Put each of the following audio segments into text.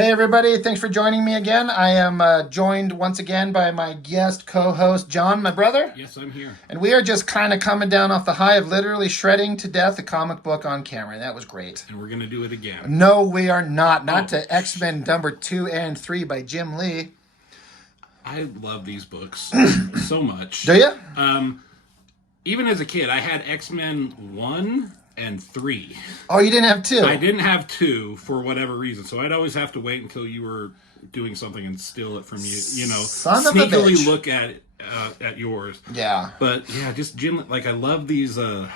Hey everybody, thanks for joining me again. I am joined once again by my guest co-host, John, my brother. Yes, I'm here. And we are just kind of coming down off the high of literally shredding to death a comic book on camera. That was great. And we're going to do it again. No, we are not. Not to X-Men number 2 and 3 by Jim Lee. I love these books so much. Do you? Even as a kid, I had X-Men 1 and 3. Oh, you didn't have 2? I didn't have 2 for whatever reason, so I'd always have to wait until you were doing something and steal it from you. You know, Son of a bitch. sneakily look at yours. Yeah. But yeah, just Jim. Like I love these little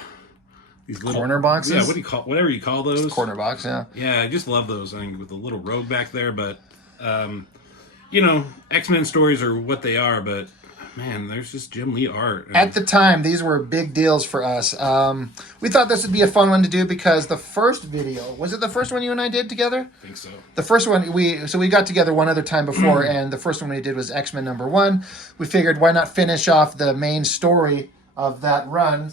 corner boxes. Yeah, what do you call whatever you call those? Corner box. Yeah. Yeah, I just love those. I think with the little rogue back there, but you know, X-Men stories are what they are, but. Man, there's just Jim Lee art. At the time, these were big deals for us. We thought this would be a fun one to do because the first video, was it the first one you and I did together? I think so. The first one, we got together one other time before, and the first one we did was X-Men number 1. We figured why not finish off the main story of that run,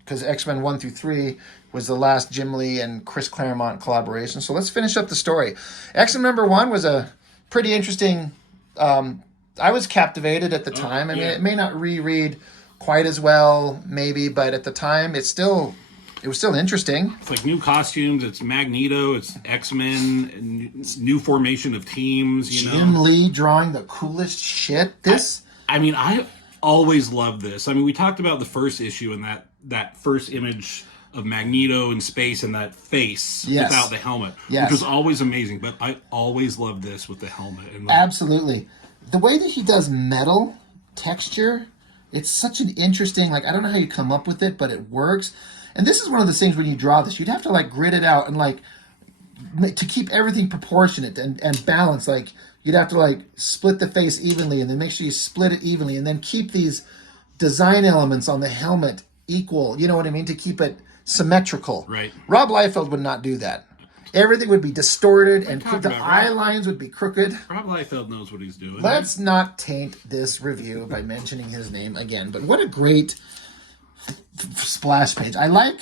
because X-Men 1 through 3 was the last Jim Lee and Chris Claremont collaboration. So let's finish up the story. X-Men number 1 was a pretty interesting... I was captivated at the time. I mean, it may not reread quite as well, maybe, but at the time, it was still interesting. It's like new costumes. It's Magneto. It's X-Men. New formation of teams. You know, Jim Lee drawing the coolest shit. I mean, I always loved this. I mean, we talked about the first issue and that first image of Magneto in space and that face without the helmet, which was always amazing. But I always loved this with the helmet. And absolutely. The way that he does metal texture, it's such an interesting, like, I don't know how you come up with it, but it works. And this is one of the things when you draw this, you'd have to, like, grit it out and, like, to keep everything proportionate and balanced. Like, you'd have to, like, split the face evenly and then make sure you split it evenly and then keep these design elements on the helmet equal, you know what I mean, to keep it symmetrical. Right. Rob Liefeld would not do that. Everything would be distorted, and the eye lines would be crooked. Rob Liefeld knows what he's doing. Let's not taint this review by mentioning his name again. But what a great splash page. I like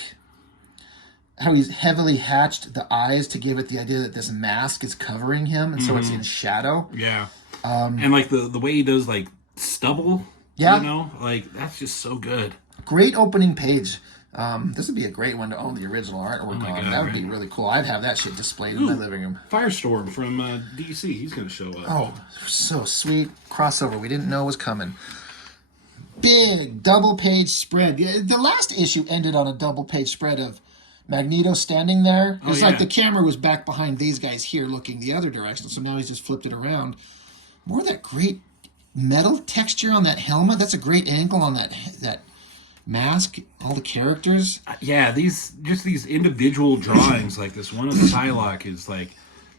how he's heavily hatched the eyes to give it the idea that this mask is covering him, and so it's in shadow. Yeah. And like the way he does like stubble. Yeah. You know, like that's just so good. Great opening page. This would be a great one to own the original artwork on. God, that would be really cool. I'd have that shit displayed in my living room. Firestorm from DC. He's going to show up. Oh, so sweet. Crossover we didn't know was coming. Big double-page spread. The last issue ended on a double-page spread of Magneto standing there. It's like the camera was back behind these guys here looking the other direction, so now he's just flipped it around. More of that great metal texture on that helmet. That's a great angle on that mask, all the characters. Yeah, these individual drawings, like this one of the Psylocke is like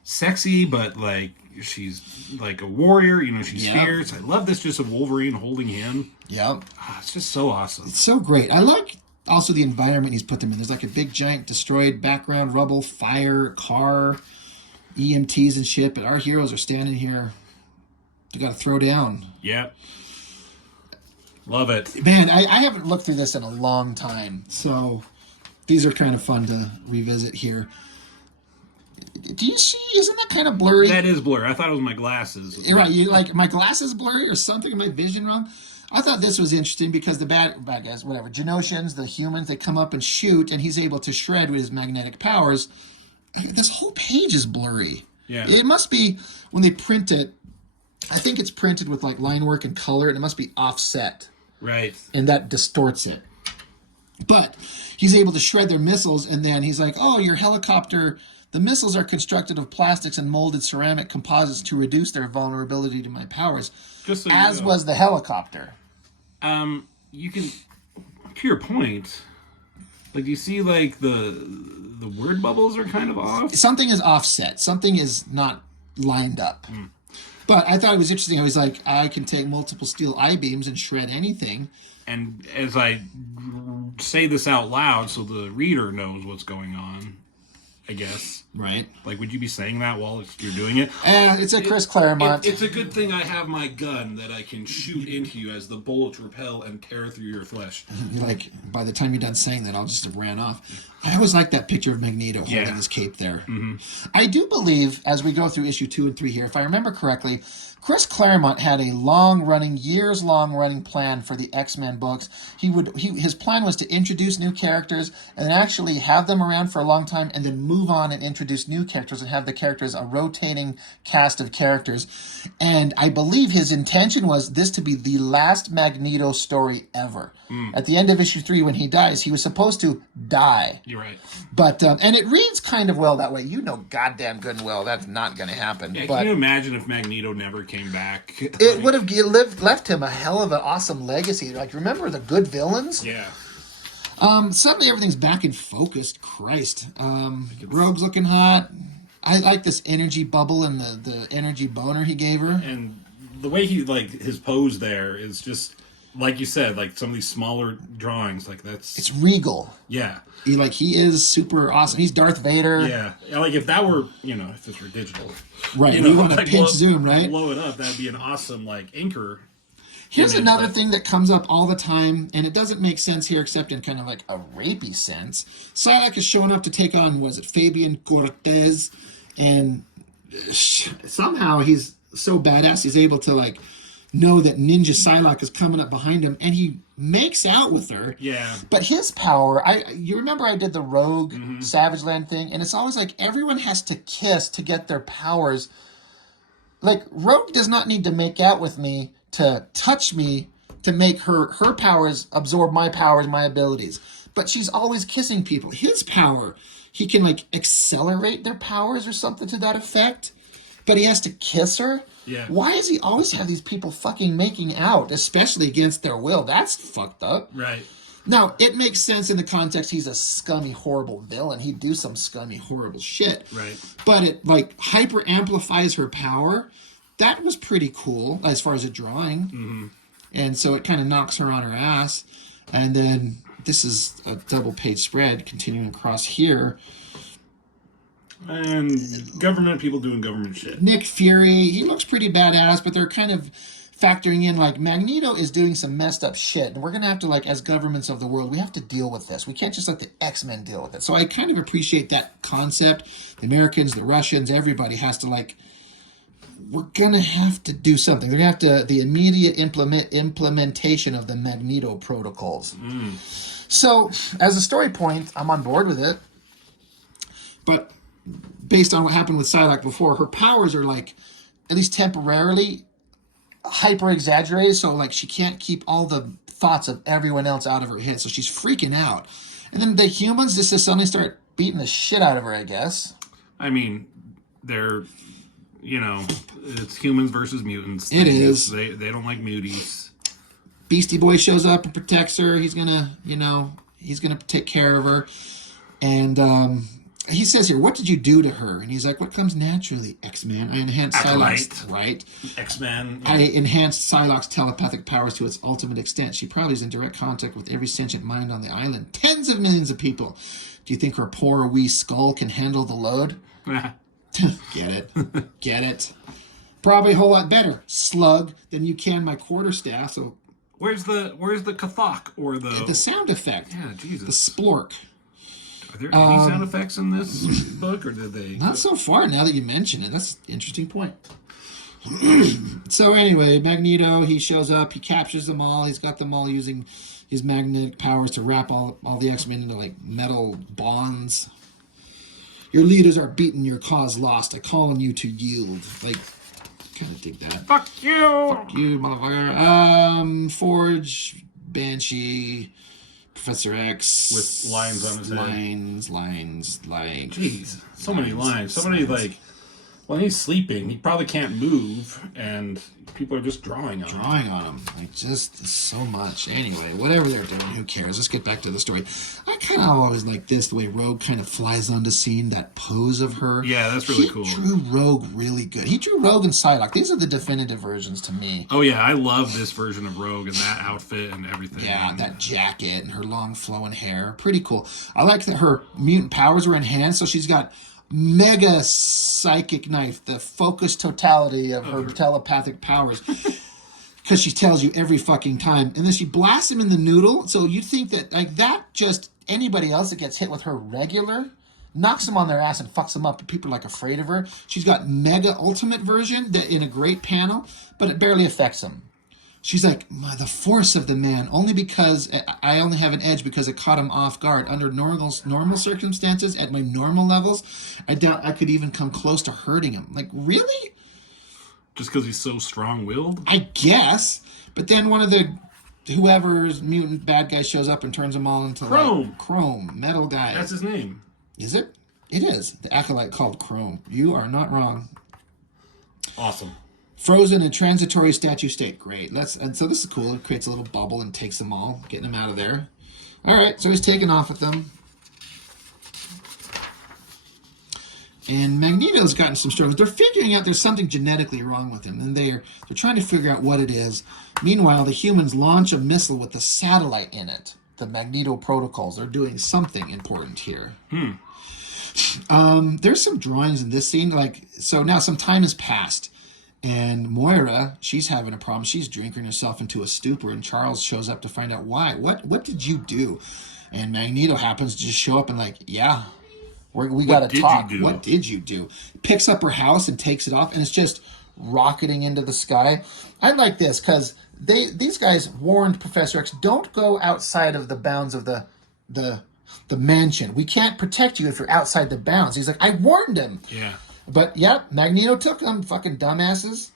sexy, but like she's like a warrior, you know, she's fierce. I love this just of Wolverine holding him. Yep. It's just so awesome. It's so great. I like also the environment he's put them in. There's like a big giant destroyed background, rubble, fire, car, EMTs and shit, but our heroes are standing here. They got to throw down. Yep. Love it. Man, I haven't looked through this in a long time, so these are kind of fun to revisit here. Do you see? Isn't that kind of blurry? That is blurry. I thought it was my glasses. You're right. You like my glasses blurry or something? My vision wrong? I thought this was interesting because the bad guys, whatever, Genosians, the humans, they come up and shoot, and he's able to shred with his magnetic powers. This whole page is blurry. Yeah. It must be when they print it. I think it's printed with like line work and color, and it must be offset. Right. And that distorts it. But he's able to shred their missiles, and then he's like, oh, your helicopter, the missiles are constructed of plastics and molded ceramic composites to reduce their vulnerability to my powers. Just so as was the helicopter. You can, to your point, like you see like the word bubbles are kind of off. Something is offset. Something is not lined up. But I thought it was interesting. I was like, I can take multiple steel I-beams and shred anything. And as I say this out loud so the reader knows what's going on, I guess. Right. Like, would you be saying that while you're doing it? It's a Chris Claremont. It's a good thing I have my gun that I can shoot into you as the bullets repel and tear through your flesh. Like, by the time you're done saying that, I'll just have ran off. I always like that picture of Magneto holding his cape there. Mm-hmm. I do believe, as we go through issue 2 and 3 here, if I remember correctly, Chris Claremont had a years long running plan for the X-Men books. His plan was to introduce new characters and then actually have them around for a long time and then move on and introduce new characters and have the characters a rotating cast of characters. And I believe his intention was this to be the last Magneto story ever. At the end of issue 3, when he dies, he was supposed to die. You're right. But and it reads kind of well that way. You know goddamn good and well that's not going to happen. Yeah, but can you imagine if Magneto never came back? It would have left him a hell of an awesome legacy. Like, remember the good villains? Yeah. Suddenly everything's back in focus. Christ. Rogue's looking hot. I like this energy bubble and the energy boner he gave her. And the way he, like, his pose there is just, like you said, like some of these smaller drawings, like that's... It's regal. Yeah. He is super awesome. He's Darth Vader. Yeah. Like, if that were, if this were digital. Right. You want to pinch zoom, right? Blow it up. That'd be an awesome, like, inker. Here's another thing that comes up all the time, and it doesn't make sense here except in kind of like a rapey sense. Psylocke is showing up to take on, Fabian Cortez, and somehow he's so badass he's able to, like, know that Ninja Psylocke is coming up behind him, and he makes out with her. Yeah. But his power, you remember I did the Rogue Savage Land thing, and it's always like everyone has to kiss to get their powers. Like, Rogue does not need to make out with me to touch me to make her powers absorb my powers, my abilities. But she's always kissing people. His power, he can, like, accelerate their powers or something to that effect. But he has to kiss her? Yeah. Why does he always have these people fucking making out, especially against their will? That's fucked up. Right. Now, it makes sense in the context he's a scummy, horrible villain. He'd do some scummy, horrible shit. Right. But it, like, hyper amplifies her power. That was pretty cool as far as a drawing. Mm-hmm. And so it kind of knocks her on her ass. And then this is a double page spread continuing across here. And government people doing government shit. Nick Fury, he looks pretty badass, but they're kind of factoring in, like, Magneto is doing some messed up shit. And we're going to have to, like, as governments of the world, we have to deal with this. We can't just let the X-Men deal with it. So I kind of appreciate that concept. The Americans, the Russians, everybody has to, like, we're going to have to do something. They're going to have to, the immediate implementation of the Magneto protocols. So, as a story point, I'm on board with it. But based on what happened with Psylocke before, her powers are, like, at least temporarily hyper-exaggerated. So, like, she can't keep all the thoughts of everyone else out of her head. So she's freaking out. And then the humans just suddenly start beating the shit out of her, I guess. I mean, they're... it's humans versus mutants. It is. They don't like muties. Beastie Boy shows up and protects her. He's gonna take care of her. And he says here, what did you do to her? And he's like, what comes naturally, X-Man? I enhanced Psylocke's... Right. X-Men. I enhanced Psylocke's telepathic powers to its ultimate extent. She probably is in direct contact with every sentient mind on the island. Tens of millions of people. Do you think her poor wee skull can handle the load? Get it. Probably a whole lot better, slug, than you can my quarterstaff. So where's the kathok or the sound effect? Yeah, Jesus. The splork. Are there any sound effects in this book, or did they? Not so far. Now that you mention it, that's an interesting point. So anyway, Magneto, he shows up. He captures them all. He's got them all using his magnetic powers to wrap all the X-Men into, like, metal bonds. Your leaders are beaten, your cause lost. I call on you to yield. Like, kind of dig that. Fuck you! Fuck you, motherfucker. Forge, Banshee, Professor X. With lines on his head. Lines, like... Jeez, so many lines. So many, like... Well, he's sleeping. He probably can't move, and people are just drawing on him. Like, just so much. Anyway, whatever they're doing, who cares? Let's get back to the story. I kind of always like this, the way Rogue kind of flies onto scene, that pose of her. Yeah, that's really cool. He drew Rogue really good. He drew Rogue and Psylocke. These are the definitive versions to me. Oh, yeah, I love this version of Rogue and that outfit and everything. Yeah, that jacket and her long flowing hair. Pretty cool. I like that her mutant powers were enhanced, so she's got mega psychic knife, the focused totality of her telepathic powers, because she tells you every fucking time, and then she blasts him in the noodle. So you think that, like, that, just anybody else that gets hit with her regular knocks them on their ass and fucks them up, but people are like afraid of her. She's got mega ultimate version that in a great panel, but it barely affects them. She's like, the force of the man, only because I only have an edge because it caught him off guard. Under normal circumstances, at my normal levels, I doubt I could even come close to hurting him. Like, really? Just because he's so strong-willed? I guess. But then one of the, whoever's mutant bad guy shows up and turns them all into Chrome, metal guy. That's his name. Is it? It is. The acolyte called Chrome. You are not wrong. Awesome. Frozen in transitory statue state. Great. And so this is cool. It creates a little bubble and takes them all, getting them out of there. All right, so he's taking off with them. And Magneto's gotten some struggles. They're figuring out there's something genetically wrong with him, and they're trying to figure out what it is. Meanwhile, the humans launch a missile with a satellite in it. The Magneto protocols are doing something important here. There's some drawings in this scene. Like, so now some time has passed. And Moira, she's having a problem. She's drinking herself into a stupor, and Charles shows up to find out why. What did you do? And Magneto happens to just show up and like, yeah, we got to talk. What did you do? Picks up her house and takes it off, and it's just rocketing into the sky. I like this because these guys warned Professor X, don't go outside of the bounds of the mansion. We can't protect you if you're outside the bounds. He's like, I warned him. Yeah. But, yeah, Magneto took them, fucking dumbasses.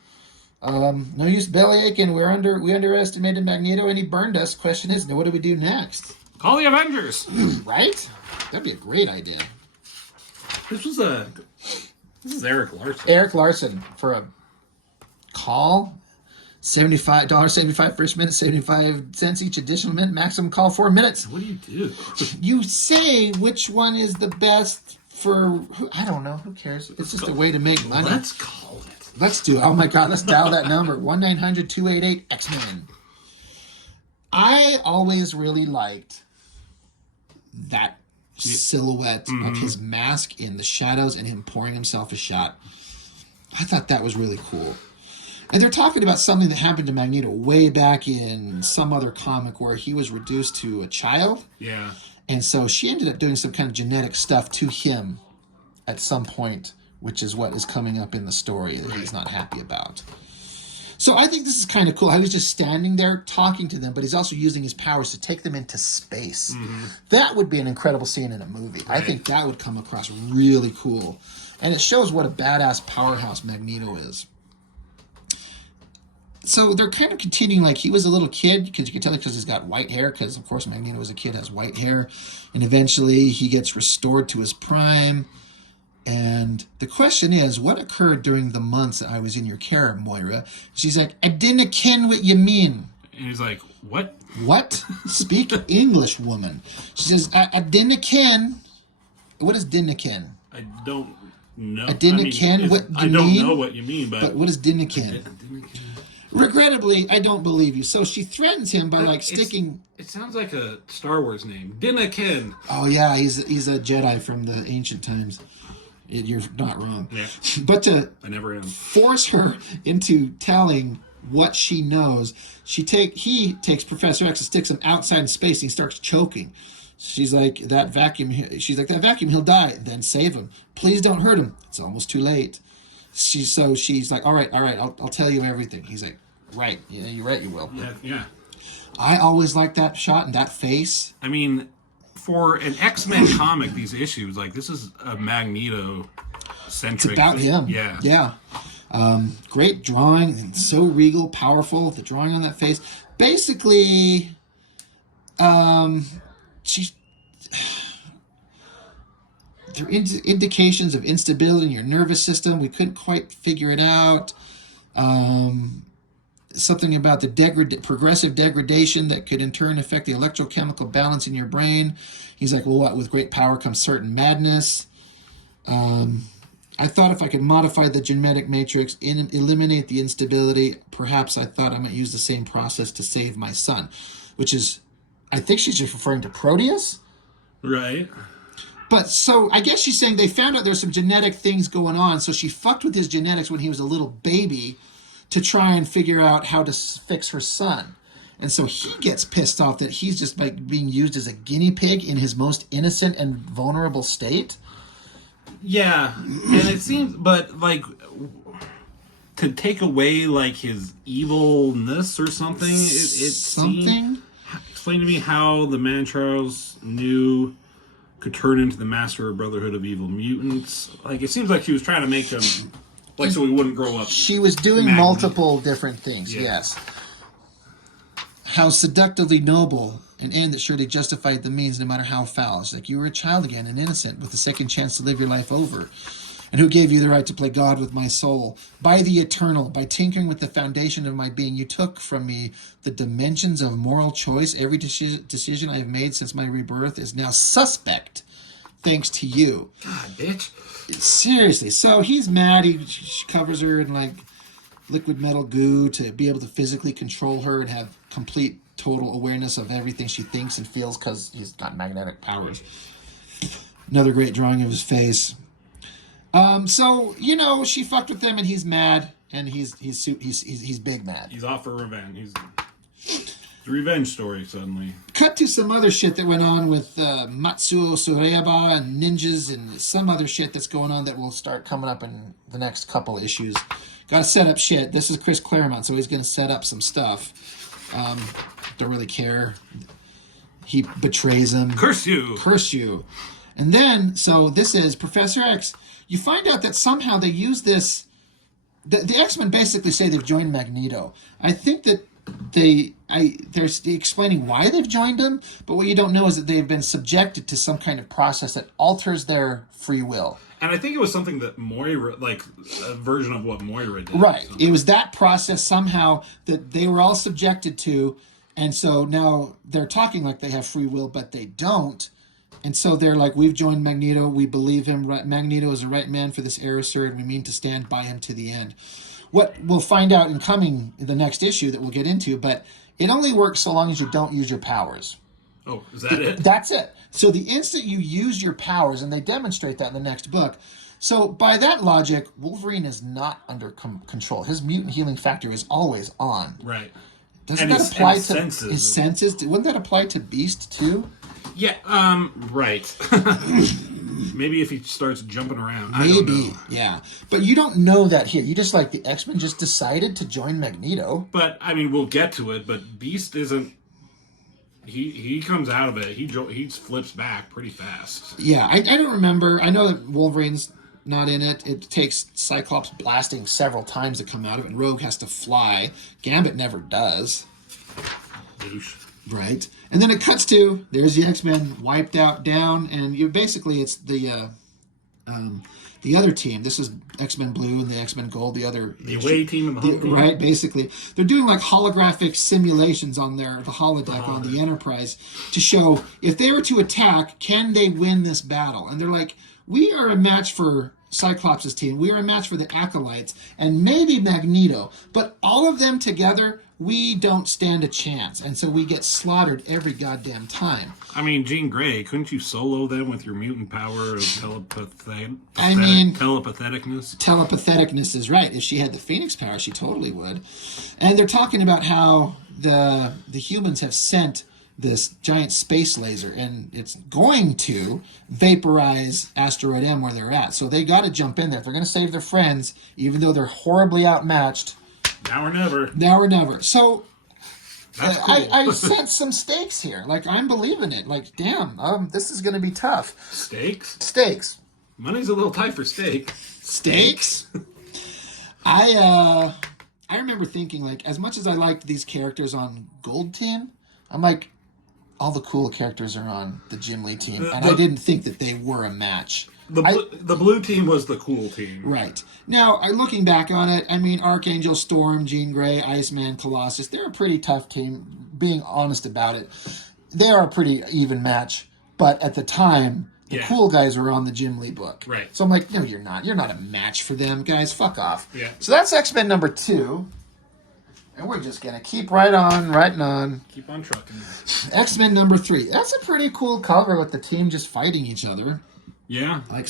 No use bellyaching. We underestimated Magneto, and he burned us. Question is, what do we do next? Call the Avengers. Right? That'd be a great idea. This is Eric Larson. Eric Larson for a call. $75 first minute, 75 cents each additional minute, maximum call 4 minutes. What do you do? You say which one is the best for, I don't know, who cares? It's just a way to make money. Let's call it. Let's do it. Oh my God, let's dial that number. 1-900-288-XMEN. I always really liked that silhouette of his mask in the shadows and him pouring himself a shot. I thought that was really cool. And they're talking about something that happened to Magneto way back in some other comic where he was reduced to a child. Yeah. And so she ended up doing some kind of genetic stuff to him at some point, which is what is coming up in the story that he's not happy about. So I think this is kind of cool. He was just standing there talking to them, but he's also using his powers to take them into space. That would be an incredible scene in a movie. I think that would come across really cool. And it shows what a badass powerhouse Magneto is. So they're kind of continuing like he was a little kid, because you can tell because he's got white hair, because of course Magneto as a kid has white hair, and eventually he gets restored to his prime. And the question is, what occurred during the months that I was in your care, Moira? She's like, I didn't ken what you mean. And he's like, what? What? Speak English, woman. She says, I didn't ken. What is didn't ken? I don't know. I didn't ken what you mean. I don't know what you mean, but what is didn't ken? Regrettably, I don't believe you. So she threatens him by sticking. It sounds like a Star Wars name, Dinnakin. Oh yeah, he's a Jedi from the ancient times. You're not wrong. Yeah. But I never am. Force her into telling what she knows, he takes Professor X and sticks him outside in space, and he starts choking. She's like, that vacuum, he'll die. Then save him. Please don't hurt him. It's almost too late. She's like, all right, I'll tell you everything. He's like, right, yeah, you're right, you will. Yeah. I always liked that shot and that face. I mean, for an X-Men comic, these issues, like, this is a Magneto-centric. It's about him. Yeah. Yeah. Great drawing, and so regal, powerful. The drawing on that face. Basically, there are indications of instability in your nervous system. We couldn't quite figure it out. Something about the progressive degradation that could in turn affect the electrochemical balance in your brain. He's like, well, what? With great power comes certain madness. I thought if I could modify the genetic matrix and eliminate the instability, perhaps I thought I might use the same process to save my son, which is, I think she's just referring to Proteus. Right. But so I guess she's saying they found out there's some genetic things going on, so she fucked with his genetics when he was a little baby to try and figure out how to fix her son. And so he gets pissed off that he's just like being used as a guinea pig in his most innocent and vulnerable state. Yeah, and it seems, but like, to take away like his evilness or something, it seemed. Explain to me how the man Charles knew could turn into the master of Brotherhood of Evil Mutants. Like, it seems like she was trying to make him, like, so he wouldn't grow up. She was doing multiple different things, yes. How seductively noble an end that surely justified the means, no matter how foul. It's like you were a child again and innocent with a second chance to live your life over. And who gave you the right to play God with my soul? By the eternal, by tinkering with the foundation of my being, you took from me the dimensions of moral choice. Every decision I have made since my rebirth is now suspect, thanks to you. God, bitch. Seriously. So he's mad. She covers her in like liquid metal goo to be able to physically control her and have complete total awareness of everything she thinks and feels because he's got magnetic powers. Another great drawing of his face. So you know she fucked with him and he's mad and he's big mad. He's off for revenge. It's a revenge story suddenly. Cut to some other shit that went on with Matsuo Sorayaba and ninjas and some other shit that's going on that will start coming up in the next couple issues. Got to set up shit. This is Chris Claremont, so he's going to set up some stuff. Don't really care. He betrays him. Curse you. Curse you. And then, so this is Professor X. You find out that somehow they use this. The X-Men basically say they've joined Magneto. I think that they're explaining why they've joined him, but what you don't know is that they've been subjected to some kind of process that alters their free will. And I think it was something that Moira, like a version of what Moira did. Right. It was that process somehow that they were all subjected to, and so now they're talking like they have free will, but they don't. And so they're like, we've joined Magneto, we believe him, Magneto is the right man for this era, sir, and we mean to stand by him to the end. What we'll find out in the next issue that we'll get into, but it only works so long as you don't use your powers. Oh, is that it? That's it. So the instant you use your powers, and they demonstrate that in the next book, so by that logic, Wolverine is not under control. His mutant healing factor is always on. Right. Doesn't that apply to his senses? Wouldn't that apply to Beast too? Yeah, right. Maybe if he starts jumping around. Maybe, I don't know. Yeah. But you don't know that here. You just like the X-Men just decided to join Magneto. But, I mean, we'll get to it, but Beast isn't... He comes out of it. He flips back pretty fast. Yeah, I don't remember. I know that Wolverine's not in it. It takes Cyclops blasting several times to come out of it, and Rogue has to fly. Gambit never does. Douche. Right. And then it cuts to, there's the X-Men wiped out, down, and it's the other team. This is X-Men Blue and the X-Men Gold, the away team and the home team. Right, basically. They're doing like holographic simulations on the holodeck on the Enterprise to show if they were to attack, can they win this battle? And they're like, we are a match for Cyclops' team. We are a match for the Acolytes and maybe Magneto. But all of them together, we don't stand a chance. And so we get slaughtered every goddamn time. I mean, Jean Grey, couldn't you solo them with your mutant power of telepatheticness? Telepatheticness is right. If she had the Phoenix power, she totally would. And they're talking about how the humans have sent this giant space laser, and it's going to vaporize Asteroid M where they're at. So they got to jump in there. If they're going to save their friends, even though they're horribly outmatched. Now or never. Now or never. So that's cool. I sense some stakes here. Like, I'm believing it. Like, damn, this is going to be tough. Stakes. Money's a little tight for steak. Steaks? I remember thinking, like, as much as I liked these characters on Gold Team, I'm like, all the cool characters are on the Jim Lee team, and I didn't think that they were a match. The blue team was the cool team. Right. Now, looking back on it, I mean, Archangel, Storm, Jean Grey, Iceman, Colossus, they're a pretty tough team, being honest about it. They are a pretty even match, but at the time, the cool guys were on the Jim Lee book. Right. So I'm like, no, you're not. You're not a match for them, guys. Fuck off. Yeah. So that's X-Men number 2. And we're just going to keep writing on. Keep on trucking. X-Men number 3. That's a pretty cool cover with the team just fighting each other. Yeah. I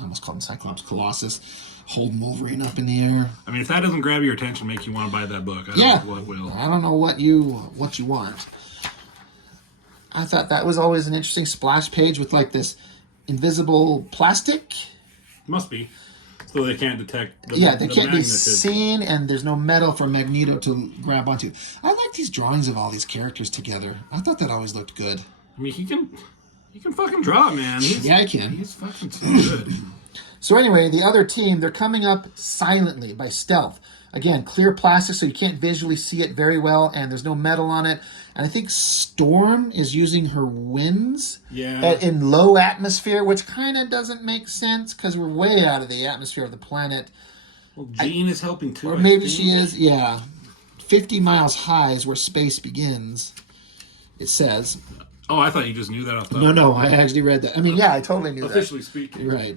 almost called him Cyclops, Colossus, holding Wolverine up in the air. I mean, if that doesn't grab your attention, make you want to buy that book, I don't know what will. I don't know what you want. I thought that was always an interesting splash page with like this invisible plastic. Must be. So they can't detect they can't be seen, and there's no metal for Magneto to grab onto. I like these drawings of all these characters together. I thought that always looked good. I mean, he can fucking draw, man. I can. He's fucking so good. So anyway, the other team, they're coming up silently by stealth. Again, clear plastic, so you can't visually see it very well, and there's no metal on it. And I think Storm is using her winds in low atmosphere, which kind of doesn't make sense because we're way out of the atmosphere of the planet. Well, Jean is helping too. Or maybe she is, 50 miles high is where space begins, it says. Oh, I thought you just knew that off the top. No, I actually read that. I mean, I totally knew that. Officially speaking. Right.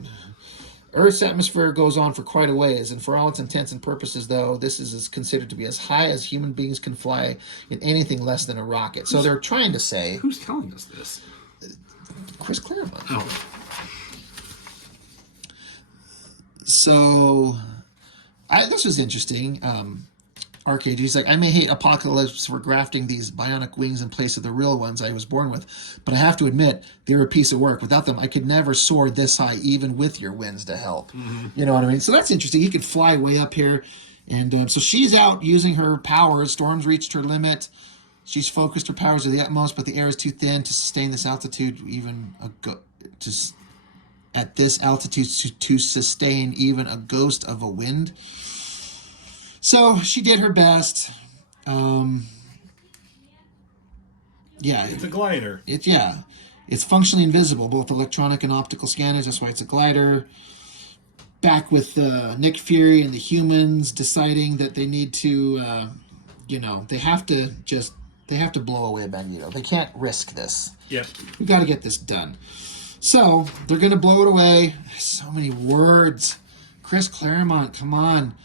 Earth's atmosphere goes on for quite a ways, and for all its intents and purposes, though, this is considered to be as high as human beings can fly in anything less than a rocket. So they're trying to say... Who's telling us this? Chris Claremont. Oh. So, this was interesting. Arcade, he's like, I may hate Apocalypse for grafting these bionic wings in place of the real ones I was born with, but I have to admit, they were a piece of work. Without them, I could never soar this high, even with your winds to help. Mm-hmm. You know what I mean? So that's interesting. He could fly way up here. And so she's out using her powers. Storm's reached her limit. She's focused her powers to the utmost, but the air is too thin to sustain this altitude, at this altitude to sustain even a ghost of a wind. So she did her best. It's a glider. It's functionally invisible, both electronic and optical scanners. That's why it's a glider. Back with Nick Fury and the humans deciding that they need to, they have to blow away Magneto. They can't risk this. Yep. We got to get this done. So they're going to blow it away. So many words. Chris Claremont, come on.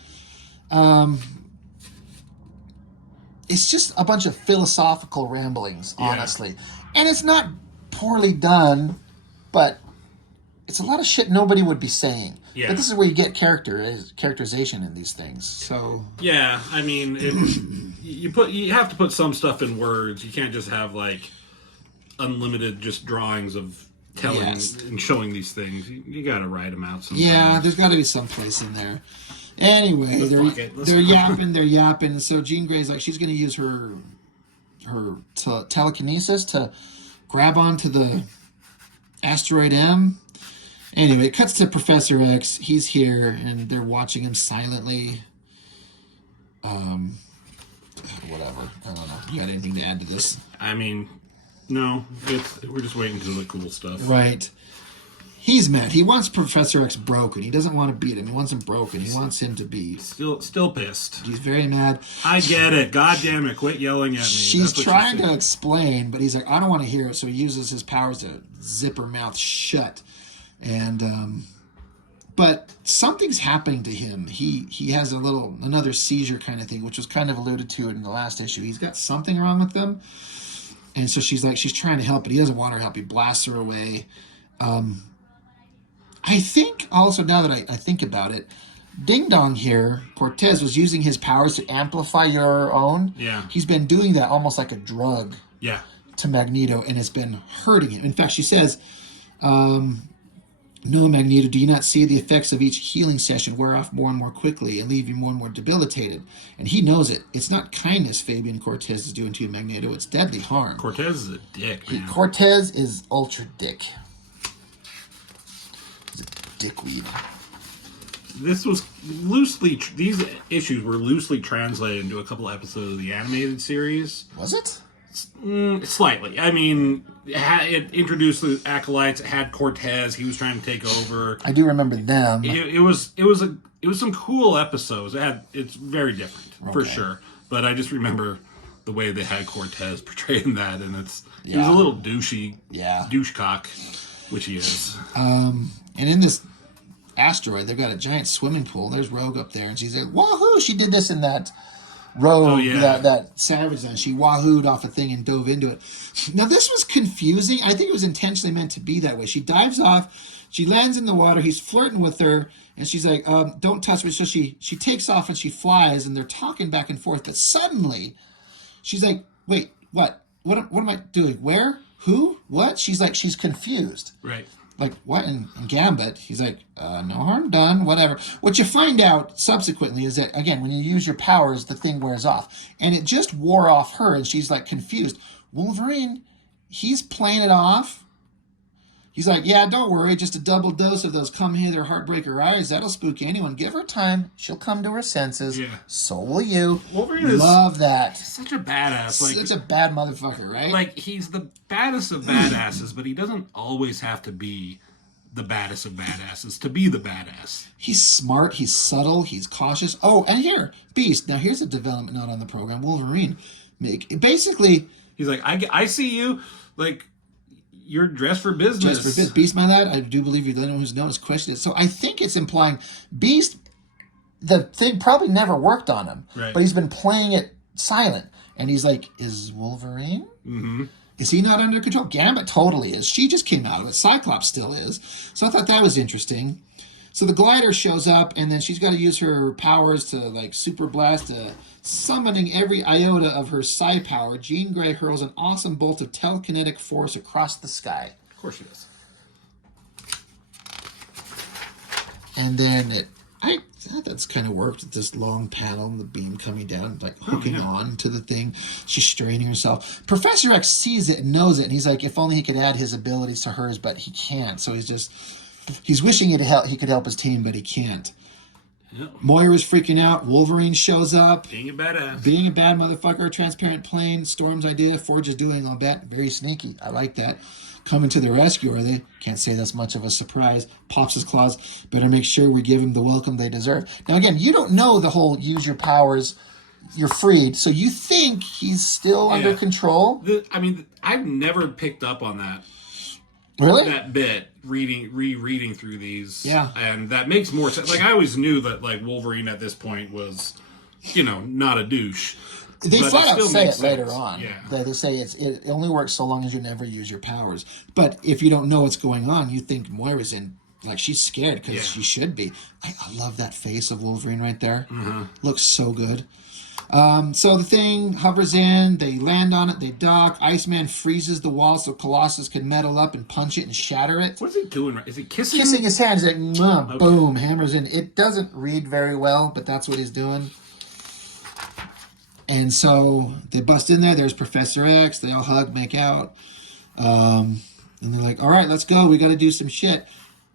It's just a bunch of philosophical ramblings, honestly. And it's not poorly done, but it's a lot of shit nobody would be saying. Yeah. But this is where you get characterization in these things. So yeah, I mean, you have to put some stuff in words. You can't just have like unlimited just drawings of telling and showing these things. You got to write them out sometime. Yeah, there's got to be some place in there. Anyway, they're yapping. So Jean Grey's like, she's going to use her telekinesis to grab onto the asteroid M. Anyway, it cuts to Professor X. He's here, and they're watching him silently. Whatever. I don't know. You got anything to add to this? I mean, no. We're just waiting for the cool stuff. Right. He's mad. He wants Professor X broken. He doesn't want to beat him. He wants him broken. He wants him to be... Still pissed. He's very mad. I get it. God damn it. Quit yelling at me. She's trying to explain, but he's like, I don't want to hear it. So he uses his powers to zip her mouth shut. And, but something's happening to him. He has another seizure kind of thing, which was kind of alluded to in the last issue. He's got something wrong with him. And so she's trying to help, but he doesn't want her help. He blasts her away. I think also, now that I think about it, Ding Dong here, Cortez, was using his powers to amplify your own. Yeah. He's been doing that almost like a drug. Yeah. To Magneto, and it's been hurting him. In fact, she says, no, Magneto, do you not see the effects of each healing session wear off more and more quickly and leave you more and more debilitated? And he knows it. It's not kindness Fabian Cortez is doing to you, Magneto. It's deadly harm. Cortez is a dick, man. Cortez is ultra dick. Dickweed. These issues were loosely translated into a couple episodes of the animated series. Was it? Slightly. I mean, it introduced the acolytes. It had Cortez. He was trying to take over. I do remember them. It was some cool episodes. It's very different for sure. But I just remember the way they had Cortez portraying that, and he was a little douchey, douchecock, which he is. And in this asteroid, they've got a giant swimming pool. There's Rogue up there, and she's like, "Wahoo!" She did this in that Rogue, that Savage Zone. She wahooed off a thing and dove into it. Now, this was confusing. I think it was intentionally meant to be that way. She dives off. She lands in the water. He's flirting with her, and she's like, "Don't touch me." So she takes off and she flies, and they're talking back and forth. But suddenly, she's like, "Wait, what? What am I doing? Where? Who? What?" She's confused. Right. Like, what? And Gambit, he's like, no harm done, whatever. What you find out subsequently is that, again, when you use your powers, the thing wears off. And it just wore off her, and she's, like, confused. Wolverine, he's playing it off. He's like, yeah, don't worry, just a double dose of those come hither heartbreaker eyes. That'll spook anyone. Give her time. She'll come to her senses. Yeah. So will you. Wolverine love that. Such a badass. Such a bad motherfucker, right? Like, he's the baddest of badasses, but he doesn't always have to be the baddest of badasses to be the badass. He's smart. He's subtle. He's cautious. Oh, and here, Beast. Now, here's a development not on the program. Wolverine. Basically... He's like, I see you, like... You're dressed for business. Dressed for business. Beast, my lad, I do believe you're the one who's known as questioned it. So I think it's implying Beast, the thing probably never worked on him. Right. But he's been playing it silent. And he's like, is Wolverine? Mm-hmm. Is he not under control? Gambit totally is. She just came out of it. Cyclops still is. So I thought that was interesting. So the glider shows up, and then she's got to use her powers to, like, super blast, summoning every iota of her psi power. Jean Grey hurls an awesome bolt of telekinetic force across the sky. Of course she does. And then I thought that's kind of worked with this long panel and the beam coming down, like hooking on to the thing. She's straining herself. Professor X sees it and knows it, and he's like, if only he could add his abilities to hers, but he can't. So he's wishing he could help his team, but he can't. Yep. Moira's freaking out. Wolverine shows up. Being a badass. Being a bad motherfucker. Transparent plane. Storm's idea. Forge is doing all that. Very sneaky. I like that. Coming to the rescue, are they? Can't say that's much of a surprise. Pops his claws. Better make sure we give him the welcome they deserve. Now, again, you don't know the whole use your powers, you're freed. So you think he's still under control? I've never picked up on that. Really? That bit, rereading through these. Yeah. And that makes more sense. Like, I always knew that, like, Wolverine at this point was, not a douche. They flat out say it later on. Yeah. They say it only works so long as you never use your powers. But if you don't know what's going on, you think Moira's she's scared because she should be. I love that face of Wolverine right there. Mm-hmm. Looks so good. So the thing hovers in, they land on it, they dock. Iceman freezes the wall so Colossus can metal up and punch it and shatter it. What is he doing? Is he kissing? Kissing his hand. He's like, boom, hammers in. It doesn't read very well, but that's what he's doing. And so they bust in there. There's Professor X. They all hug, make out. And they're like, all right, let's go. We got to do some shit.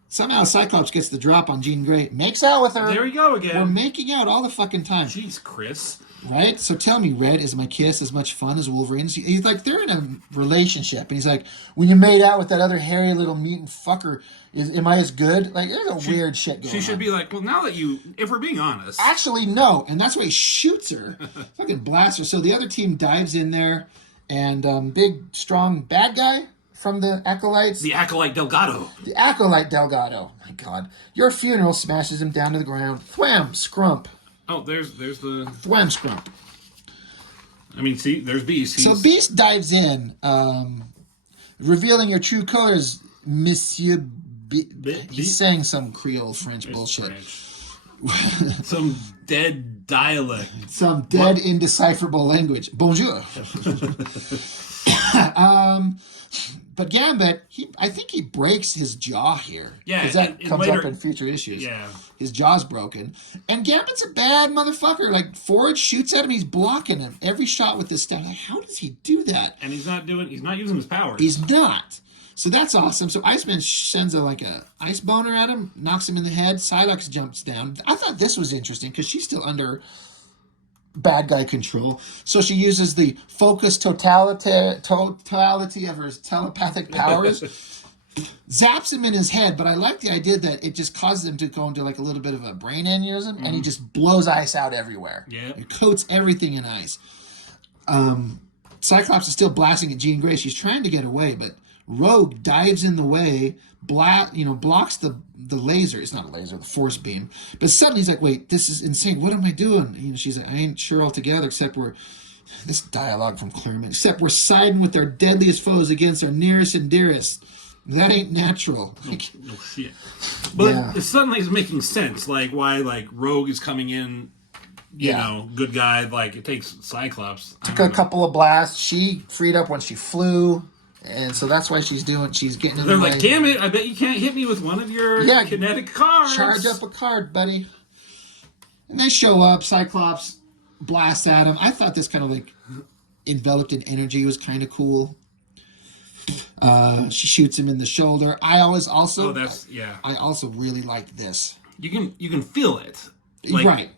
Somehow Cyclops gets the drop on Jean Grey. Makes out with her. There we go again. We're making out all the fucking time. Jeez, Chris. Right? So tell me, Red, is my kiss as much fun as Wolverine's? He's like, they're in a relationship. And he's like, when you made out with that other hairy little mutant fucker, am I as good? Like, there's weird shit going on. She should be like, well, now that if we're being honest. Actually, no. And that's why he shoots her. Fucking blasts her. So the other team dives in there. And big, strong bad guy from the Acolytes. The Acolyte Delgado. The Acolyte Delgado. My God. Your funeral smashes him down to the ground. Thwam, scrump. Oh, there's the... Thwam, scrump. I mean, see, there's Beast. So Beast dives in, revealing your true colors, Monsieur He's saying some Creole French bullshit. French. Some dead dialect. Some dead indecipherable language. Bonjour. But Gambit, I think he breaks his jaw here. Yeah. Because that comes up in future issues. Yeah. His jaw's broken. And Gambit's a bad motherfucker. Like, Forge shoots at him, he's blocking him. Every shot with this stuff. Like, how does he do that? And he's not using his powers. He's not. So that's awesome. So Iceman sends a ice boner at him, knocks him in the head. Psylocke jumps down. I thought this was interesting because she's still under bad guy control. So she uses the focus totality of her telepathic powers, zaps him in his head. But I like the idea that it just causes him to go into like a little bit of a brain aneurysm, and he just blows ice out everywhere. Yeah, it coats everything in ice. Cyclops is still blasting at Jean Grey. She's trying to get away, but Rogue dives in the way, blocks the laser. It's not a laser, the force beam. But suddenly he's like, wait, this is insane. What am I doing? She's like, I ain't sure altogether, except this dialogue from Claremont, except we're siding with our deadliest foes against our nearest and dearest. That ain't natural. No shit. But it suddenly is making sense, like why like Rogue is coming in, you know, good guy. Like it takes Cyclops. Took a couple of blasts. She freed up when she flew. And so that's why she's getting in They're the like, way. damn it, I bet you can't hit me with one of your kinetic cards. Charge up a card, buddy. And they show up. Cyclops blasts at him. I thought this kind of like enveloped in energy was kind of cool. She shoots him in the shoulder. I also really like this. You can feel it. Like, right.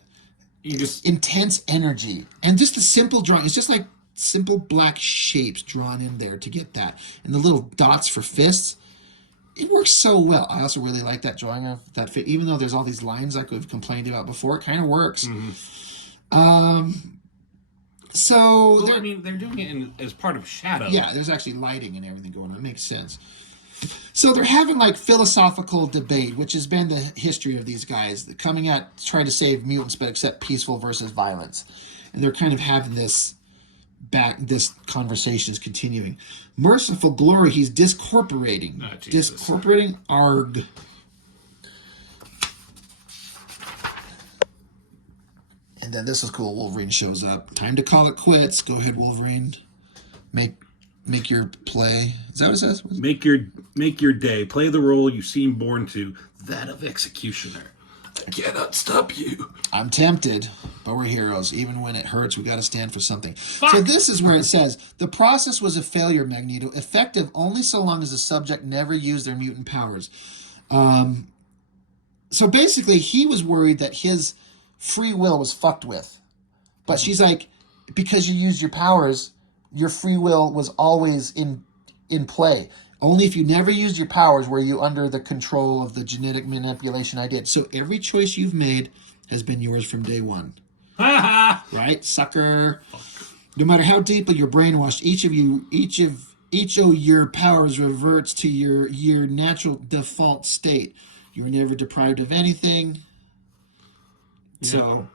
You just intense energy. And just the simple drawing. It's just like simple black shapes drawn in there to get that. And the little dots for fists. It works so well. I also really like that drawing of that fit. Even though there's all these lines like we've complained about before, it kind of works. Mm-hmm. I mean, they're doing it as part of shadow. Yeah, there's actually lighting and everything going on. It makes sense. So they're having like philosophical debate, which has been the history of these guys coming at trying to save mutants, but accept peaceful versus violence. And they're kind of having this conversation is continuing. Merciful glory, he's discorporating. Oh, discorporating, arg. And then this is cool. Wolverine shows up. Time to call it quits. Go ahead, Wolverine. Make your play. Is that what it says? Make your day. Play the role you seem born to, that of executioner. I cannot stop you. I'm tempted, but we're heroes. Even when it hurts, we got to stand for something. So this is where it says, the process was a failure, Magneto. Effective only so long as the subject never used their mutant powers. So basically, he was worried that his free will was fucked with. But she's like, because you used your powers, your free will was always in play. Only if you never used your powers were you under the control of the genetic manipulation I did. So every choice you've made has been yours from day one. Right, sucker? No matter how deeply you're brainwashed, each of your powers reverts to your natural default state. You were never deprived of anything. Yeah. So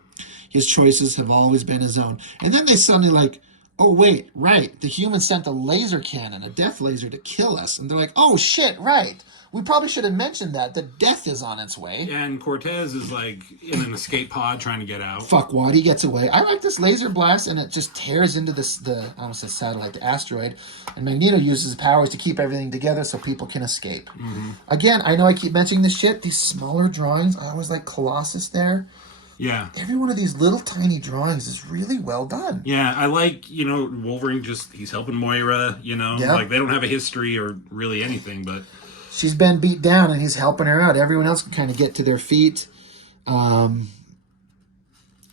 his choices have always been his own. And then they suddenly like, oh, wait, right. The humans sent a laser cannon, a death laser, to kill us. And they're like, oh, shit, right. We probably should have mentioned that. The death is on its way. And Cortez is like in an escape pod trying to get out. Fuck what, he gets away. I like this laser blast, and it just tears into I almost said satellite, the asteroid. And Magneto uses his powers to keep everything together so people can escape. Mm-hmm. Again, I know I keep mentioning this shit. These smaller drawings, I always like Colossus there. Yeah. Every one of these little tiny drawings is really well done. Yeah, I like, Wolverine he's helping Moira, like they don't have a history or really anything, but she's been beat down and he's helping her out. Everyone else can kind of get to their feet. And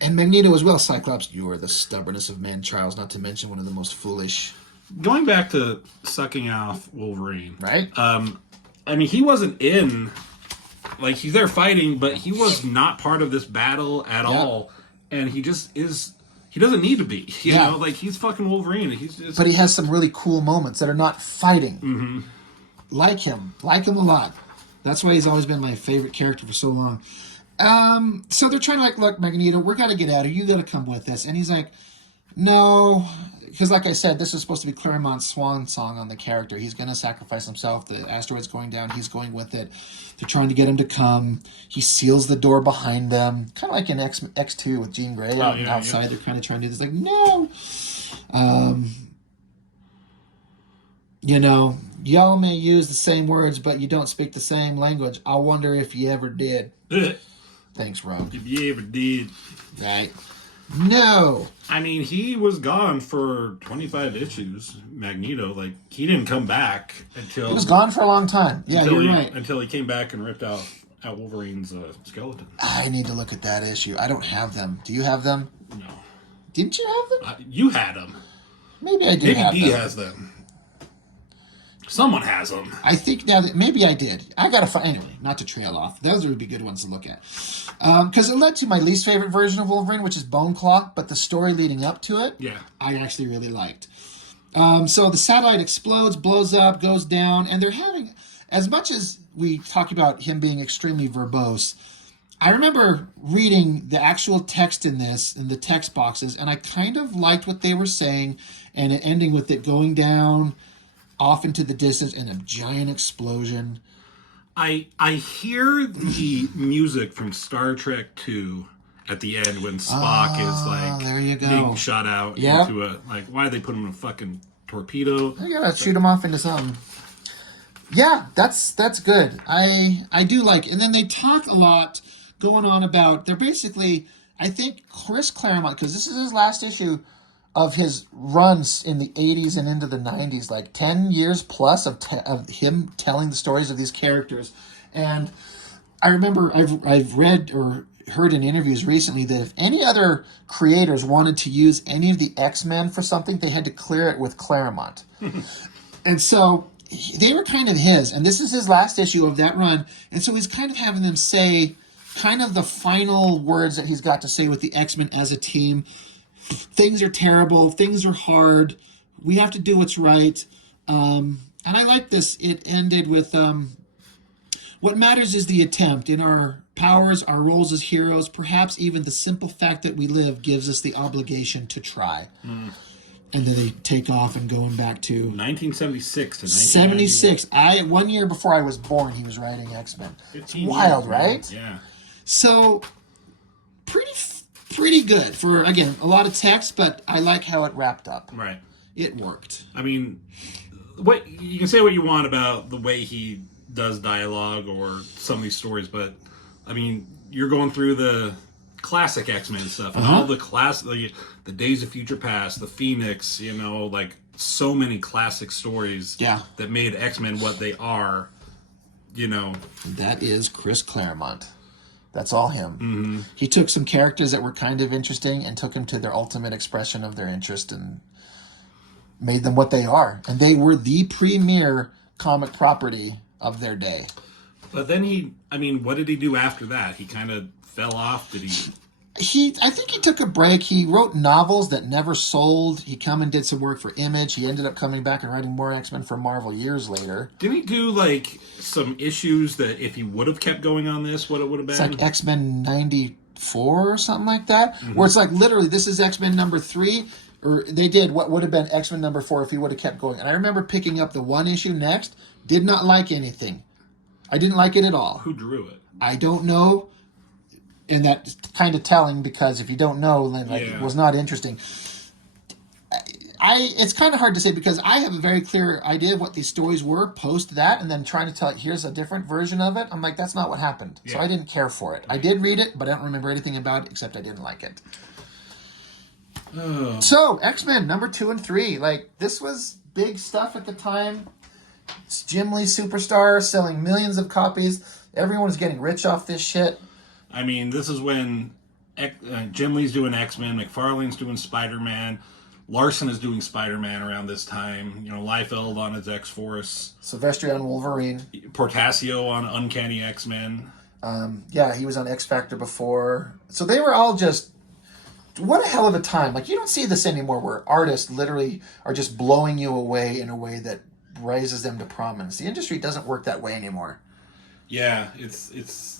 Magneto as well. Cyclops, you are the stubbornness of man, Charles, not to mention one of the most foolish. Going back to sucking off Wolverine. Right? I mean, he wasn't in... Like, he's there fighting, but he was not part of this battle at all. And he just is... He doesn't need to be. You know? Like, he's fucking Wolverine. But he has some really cool moments that are not fighting. Mm-hmm. Like him a lot. That's why he's always been my favorite character for so long. So they're trying to like, look, Magneto, we're got to get out of here. You got to come with us. And he's like, no... Because like I said, this is supposed to be Claremont's swan song on the character. He's going to sacrifice himself. The asteroid's going down. He's going with it. They're trying to get him to come. He seals the door behind them. Kind of like in X2 with Jean Grey outside. Yeah. They're kind of trying to do this like, no. Y'all may use the same words, but you don't speak the same language. I wonder if you ever did. Thanks, Rogue. If you ever did. Right. No. I mean, he was gone for 25 issues, Magneto. Like, he didn't come back until... He was gone for a long time. Yeah, you're right. Until he came back and ripped out Wolverine's skeleton. I need to look at that issue. I don't have them. Do you have them? No. Didn't you have them? You had them. Maybe I did. Maybe D has them. Someone has them. I think now that maybe I did. I gotta find anyway. Not to trail off. Those would be good ones to look at, because it led to my least favorite version of Wolverine, which is Bone Claw. But the story leading up to it, yeah, I actually really liked. So the satellite explodes, blows up, goes down, and they're having, as much as we talk about him being extremely verbose, I remember reading the actual text in this, in the text boxes, and I kind of liked what they were saying, and it ending with it going down off into the distance and a giant explosion. I hear the music from Star Trek II at the end when Spock is like there you go. being shot out into a, like, why did they put him in a fucking torpedo? I gotta shoot him off into something. Yeah, that's good. I do like, and then they talk a lot going on about, they're basically, I think Chris Claremont, because this is his last issue of his runs in the 80s and into the 90s, like 10 years plus of him telling the stories of these characters. And I remember I've read or heard in interviews recently that if any other creators wanted to use any of the X-Men for something, they had to clear it with Claremont. And so they were kind of his, and this is his last issue of that run, and so he's kind of having them say kind of the final words that he's got to say with the X-Men as a team. Things are terrible, things are hard, we have to do what's right. And I like this. It ended with, what matters is the attempt. In our powers, our roles as heroes, perhaps even the simple fact that we live gives us the obligation to try. And then they take off and going back to 1976 to 1976. 1 year before I was born, he was writing X-Men. It's wild, right? Yeah. So pretty good for, again, a lot of text, but I like how it wrapped up. Right. It worked. I mean, what you can say what you want about the way he does dialogue or some of these stories, but I mean, you're going through the classic X-Men stuff and all the the Days of Future Past, the Phoenix, you know, like so many classic stories that made X-Men what they are, you know. That is Chris Claremont. That's all him. Mm-hmm. He took some characters that were kind of interesting and took them to their ultimate expression of their interest and made them what they are. And they were the premier comic property of their day. But then what did he do after that? He kind of fell off? Did he? I think he took a break. He wrote novels that never sold. He come and did some work for Image. He ended up coming back and writing more X-Men for Marvel years later. Didn't he do like some issues that if he would have kept going on this, what it would have been? It's like X-Men 94 or something like that, where it's like literally this is X-Men number 3, or they did what would have been X-Men number 4 if he would have kept going. And I remember picking up the one issue next, did not like anything. I didn't like it at all. Who drew it? I don't know. And that's kind of telling, because if you don't know, then it was not interesting. It's kind of hard to say, because I have a very clear idea of what these stories were post that, and then trying to tell it, here's a different version of it. I'm like, that's not what happened. Yeah. So I didn't care for it. I did read it, but I don't remember anything about it except I didn't like it. Oh. So X-Men number 2 and 3, like this was big stuff at the time. It's Jim Lee superstar, selling millions of copies. Everyone's getting rich off this shit. I mean, this is when Jim Lee's doing X-Men, McFarlane's doing Spider-Man, Larson is doing Spider-Man around this time. You know, Liefeld on his X-Force, Silvestri on Wolverine, Portasio on Uncanny X-Men. He was on X-Factor before. So they were all just, what a hell of a time. Like, you don't see this anymore, where artists literally are just blowing you away in a way that raises them to prominence. The industry doesn't work that way anymore. Yeah, it's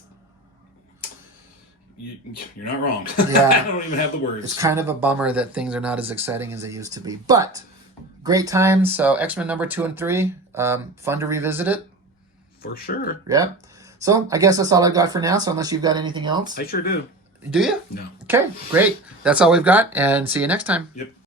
you're not wrong. Yeah. I don't even have the words. It's kind of a bummer that things are not as exciting as they used to be. But great times. So X-Men number 2 and 3, fun to revisit it. For sure. Yeah. So I guess that's all I've got for now. So unless you've got anything else. I sure do. Do you? No. Okay, great. That's all we've got, and see you next time. Yep.